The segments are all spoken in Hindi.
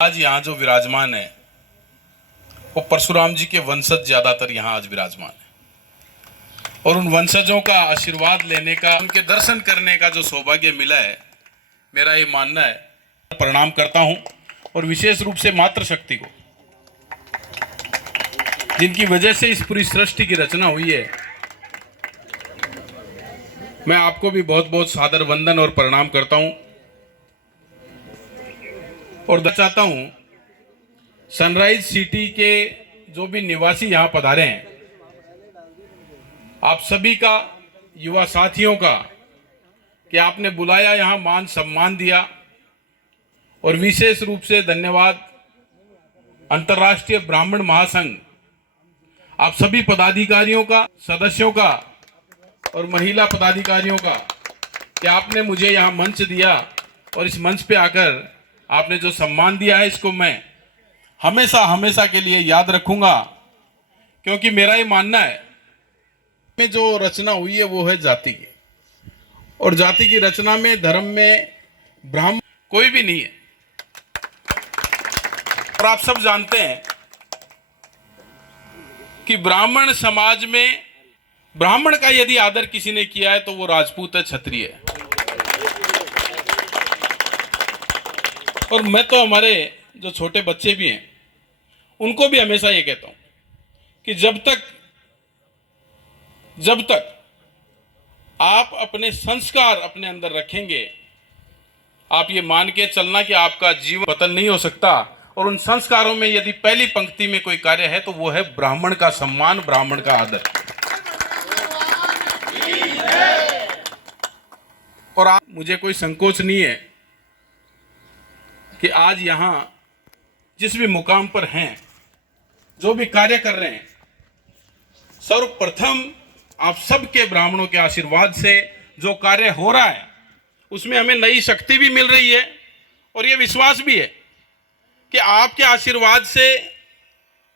आज यहाँ जो विराजमान है वो परशुराम जी के वंशज ज्यादातर यहाँ आज विराजमान है और उन वंशजों का आशीर्वाद लेने का, उनके दर्शन करने का जो सौभाग्य मिला है, मेरा ये मानना है। प्रणाम करता हूँ और विशेष रूप से मातृशक्ति को, जिनकी वजह से इस पूरी सृष्टि की रचना हुई है। मैं आपको भी बहुत बहुत सादर वंदन और प्रणाम करता हूँ और चाहता हूं सनराइज सिटी के जो भी निवासी यहां पधारे हैं, आप सभी का, युवा साथियों का, कि आपने बुलाया, यहां मान सम्मान दिया, और विशेष रूप से धन्यवाद अंतर्राष्ट्रीय ब्राह्मण महासंघ, आप सभी पदाधिकारियों का, सदस्यों का और महिला पदाधिकारियों का, कि आपने मुझे यहां मंच दिया और इस मंच पे आकर आपने जो सम्मान दिया है, इसको मैं हमेशा हमेशा के लिए याद रखूंगा। क्योंकि मेरा ये मानना है में जो रचना हुई है वो है जाति की, और जाति की रचना में धर्म में ब्राह्मण कोई भी नहीं है। और आप सब जानते हैं कि ब्राह्मण समाज में ब्राह्मण का यदि आदर किसी ने किया है तो वो राजपूत है, क्षत्रिय है। और मैं तो हमारे जो छोटे बच्चे भी हैं उनको भी हमेशा ये कहता हूं कि जब तक आप अपने संस्कार अपने अंदर रखेंगे, आप ये मान के चलना कि आपका जीवन पतन नहीं हो सकता। और उन संस्कारों में यदि पहली पंक्ति में कोई कार्य है तो वो है ब्राह्मण का सम्मान, ब्राह्मण का आदर। और आप, मुझे कोई संकोच नहीं है कि आज यहां जिस भी मुकाम पर हैं, जो भी कार्य कर रहे हैं, सर्वप्रथम आप सबके ब्राह्मणों के आशीर्वाद से जो कार्य हो रहा है उसमें हमें नई शक्ति भी मिल रही है और ये विश्वास भी है कि आपके आशीर्वाद से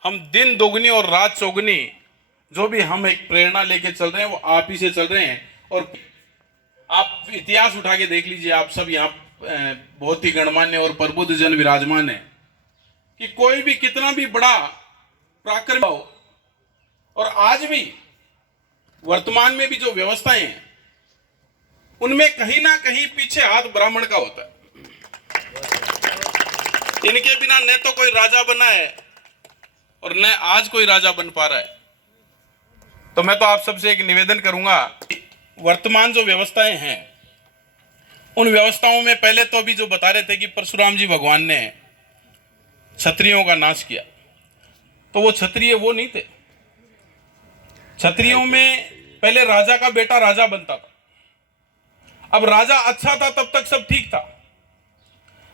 हम दिन दोगुनी और रात चौगुनी, जो भी हम एक प्रेरणा लेके चल रहे हैं वो आप ही से चल रहे हैं। और आप इतिहास उठा के देख लीजिए, आप सब यहाँ बहुत ही गणमान्य और प्रबुद्ध जन विराजमान है, कि कोई भी कितना भी बड़ा पराक्रम हो, और आज भी वर्तमान में भी जो व्यवस्थाएं हैं उनमें कहीं ना कहीं पीछे हाथ ब्राह्मण का होता है। इनके बिना न तो कोई राजा बना है और न आज कोई राजा बन पा रहा है। तो मैं तो आप सबसे एक निवेदन करूंगा, वर्तमान जो व्यवस्थाएं हैं उन व्यवस्थाओं में पहले तो अभी जो बता रहे थे कि परशुराम जी भगवान ने क्षत्रियों का नाश किया, तो वो क्षत्रिय वो नहीं थे। क्षत्रियों में पहले राजा का बेटा राजा बनता था। अब राजा अच्छा था तब तक सब ठीक था,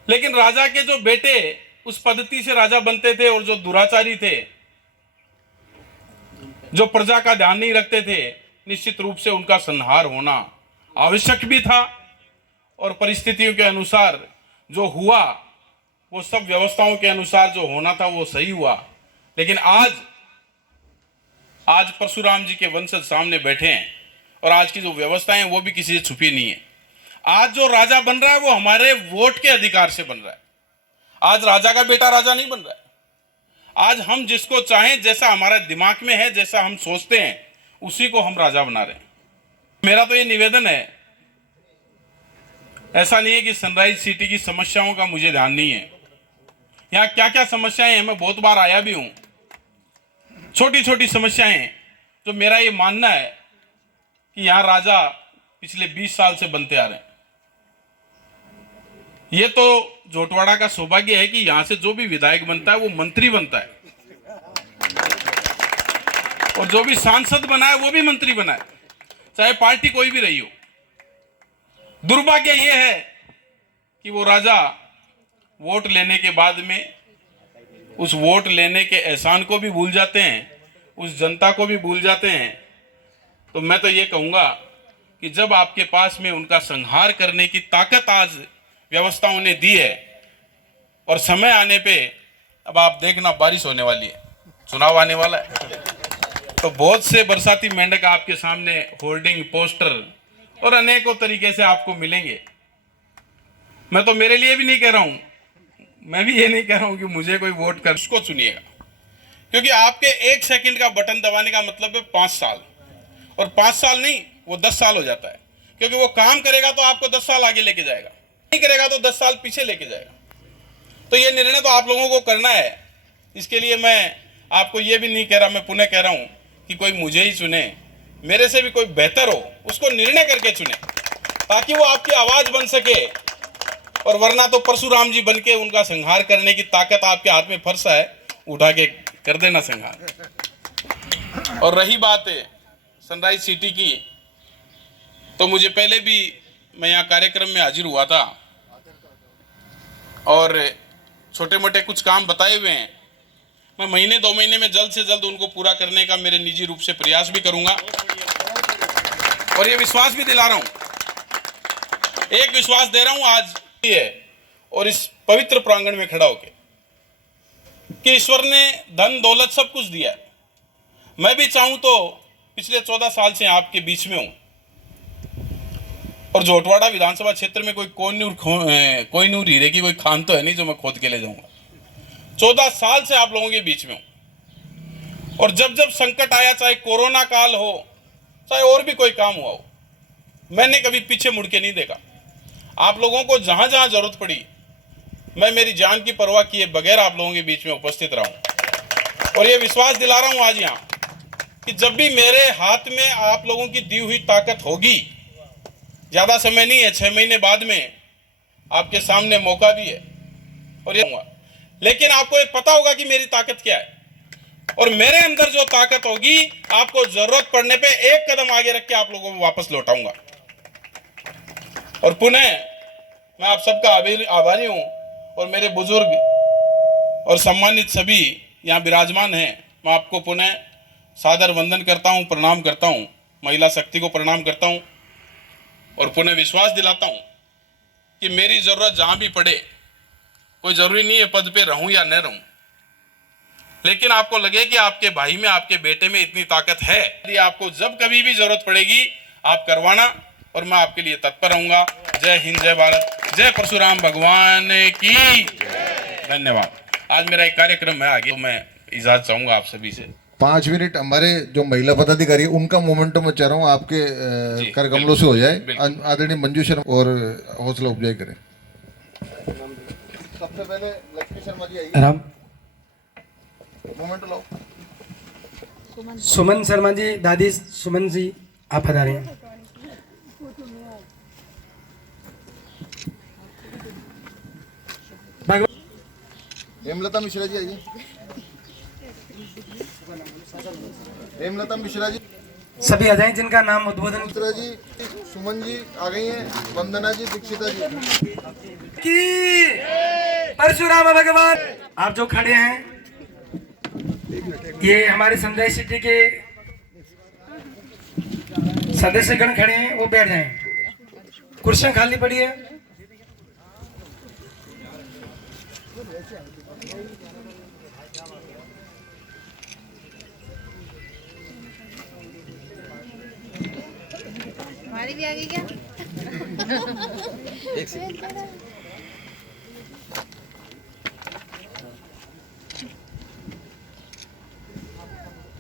लेकिन राजा के जो बेटे उस पद्धति से राजा बनते थे और जो दुराचारी थे, जो प्रजा का ध्यान नहीं रखते थे, निश्चित रूप से उनका संहार होना आवश्यक भी था। और परिस्थितियों के अनुसार जो हुआ वो सब व्यवस्थाओं के अनुसार जो होना था वो सही हुआ। लेकिन आज परशुराम जी के वंशज सामने बैठे हैं और आज की जो व्यवस्थाएं हैं वो भी किसी से छुपी नहीं है। आज जो राजा बन रहा है वो हमारे वोट के अधिकार से बन रहा है। आज राजा का बेटा राजा नहीं बन रहा है। आज हम जिसको चाहें, जैसा हमारे दिमाग में है, जैसा हम सोचते हैं, उसी को हम राजा बना रहे हैं। मेरा तो ये निवेदन है, ऐसा नहीं है कि सनराइज सिटी की समस्याओं का मुझे ध्यान नहीं है। यहाँ क्या क्या समस्याएं हैं, मैं बहुत बार आया भी हूं। छोटी छोटी समस्याएं जो मेरा ये मानना है कि यहाँ राजा पिछले 20 साल से बनते आ रहे हैं। ये तो जोटवाड़ा का सौभाग्य है कि यहां से जो भी विधायक बनता है वो मंत्री बनता है, और जो भी सांसद बना है वो भी मंत्री बना है, चाहे पार्टी कोई भी रही हो। दुर्भाग्य यह है कि वो राजा वोट लेने के बाद में उस वोट लेने के एहसान को भी भूल जाते हैं, उस जनता को भी भूल जाते हैं। तो मैं तो ये कहूंगा कि जब आपके पास में उनका संहार करने की ताकत आज व्यवस्थाओं ने दी है, और समय आने पे अब आप देखना बारिश होने वाली है, चुनाव आने वाला है, तो बहुत से बरसाती मेंढक आपके सामने होर्डिंग, पोस्टर और अनेकों तरीके से आपको मिलेंगे। मैं तो मेरे लिए भी नहीं कह रहा हूं, मैं भी ये नहीं कह रहा हूं कि मुझे कोई वोट कर, उसको चुनिएगा, क्योंकि आपके 1 सेकंड का बटन दबाने का मतलब है 5 साल, और 5 साल नहीं, वो 10 साल हो जाता है, क्योंकि वो काम करेगा तो आपको 10 साल आगे लेके जाएगा, नहीं करेगा तो 10 साल पीछे लेके जाएगा। तो ये निर्णय तो आप लोगों को करना है। इसके लिए मैं आपको ये भी नहीं कह रहा, मैं पुनः कह रहा हूं कि कोई मुझे ही चुने, मेरे से भी कोई बेहतर हो उसको निर्णय करके चुने, ताकि वो आपकी आवाज बन सके, और वरना तो परशुराम जी बनके उनका संहार करने की ताकत आपके हाथ में फरसा है, उठा के कर देना संहार। और रही बात सनराइज सिटी की, तो मुझे पहले भी मैं यहाँ कार्यक्रम में हाजिर हुआ था और छोटे मोटे कुछ काम बताए हुए हैं। मैं महीने 2 महीने में जल्द से जल्द उनको पूरा करने का मेरे निजी रूप से प्रयास भी करूंगा, और ये विश्वास भी दिला रहा हूं, एक विश्वास दे रहा हूं आज है और इस पवित्र प्रांगण में खड़ा होके, कि ईश्वर ने धन दौलत सब कुछ दिया है। मैं भी चाहूं तो पिछले 14 साल से आपके बीच में हूं, और जोटवाड़ा विधानसभा क्षेत्र में कोई कोहिनूर हीरे की कोई खान तो है नहीं जो मैं खोद के ले जाऊंगा। 14 साल से आप लोगों के बीच में हूं, और जब जब संकट आया, चाहे कोरोना काल हो, चाहे और भी कोई काम हुआ हो, मैंने कभी पीछे मुड़ के नहीं देखा। आप लोगों को जहां जहां जरूरत पड़ी, मैं मेरी जान की परवाह किए बगैर आप लोगों के बीच में उपस्थित रहा हूं, और ये विश्वास दिला रहा हूं आज यहां कि जब भी मेरे हाथ में आप लोगों की दी हुई ताकत होगी, ज्यादा समय नहीं है, 6 महीने बाद में आपके सामने मौका भी है, और ये लेकिन आपको ये पता होगा कि मेरी ताकत क्या है, और मेरे अंदर जो ताकत होगी आपको जरूरत पड़ने पे एक कदम आगे रख के आप लोगों को वापस लौटाऊंगा। और पुनः मैं आप सबका आभारी हूं, और मेरे बुजुर्ग और सम्मानित सभी यहाँ विराजमान हैं, मैं आपको पुनः सादर वंदन करता हूं, प्रणाम करता हूं, महिला शक्ति को प्रणाम करता हूं, और पुनः विश्वास दिलाता हूं कि मेरी जरूरत जहां भी पड़े, कोई जरूरी नहीं है पद पे रहूं या न रहूं, लेकिन आपको लगे कि आपके भाई में, आपके बेटे में इतनी ताकत है, यदि आपको जब कभी भी जरूरत पड़ेगी आप करवाना, और मैं आपके लिए तत्पर रहूंगा। जय हिंद, जय भारत, जय परशुराम भगवान की। धन्यवाद। आज मेरा एक कार्यक्रम है आगे, तो मैं इजाजत चाहूंगा आप सभी से। 5 मिनट हमारे जो महिला पदाधिकारी है उनका मोमेंटम मैं चाह रहा हूँ आपके कर कमलों से हो जाए। आदरणीय मंजू शर्मा और हौसला उपजाई करें। सबसे पहले लक्ष्मी शर्मा जी आइए, राम मोमेंट लो। सुमन शर्मा जी, दादी सुमन जी आप पधारे हैं। हेमलता मिश्रा जी आइए। हेमलता मिश्रा जी सभी आ जाएं जिनका नाम उद्बोधन मिश्रा जी, सुमन जी आ गई हैं, वंदना जी, दीक्षिता जी की। परशुराम भगवान आप जो खड़े हैं, ये हमारे सनराइज सिटी के सदस्यगण खड़े हैं, वो बैठ जाएं, कुर्सियां खाली पड़ी है। हमारी भी आ गई क्या? एक सेकंड।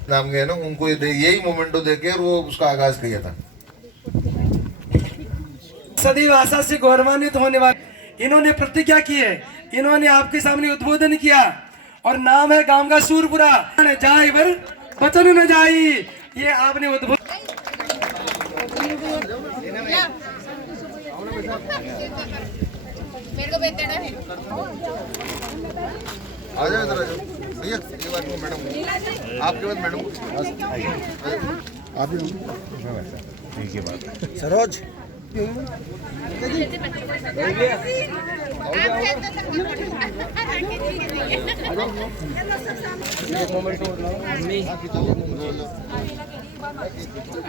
नाम गए ना उनको, यही मोमेंटो देके और वो उसका आगाज किया था। सदैव आशा से गौरवान्वित होने वाले इन्होंने प्रतिज्ञा की है, इन्होंने आपके सामने उद्बोधन किया, और नाम है गांव का सूरपुरा, जाए वर बचन न जाई। ये आपने उद्बोधन। मेरे को बेचना है। आ जाओ इधर, आ जाओ भैया, ये बात को मैडम, आपके बाद मैडम आप ही की बात सरोज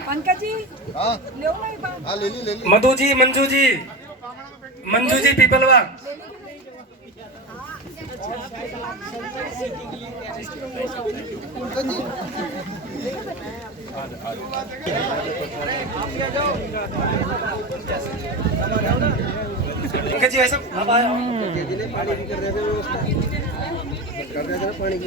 पंकज जी, हाँ ले ली। मधु जी, मंजू जी, मंजू जी पीपलवा। पंकज जी ऐसा आप आए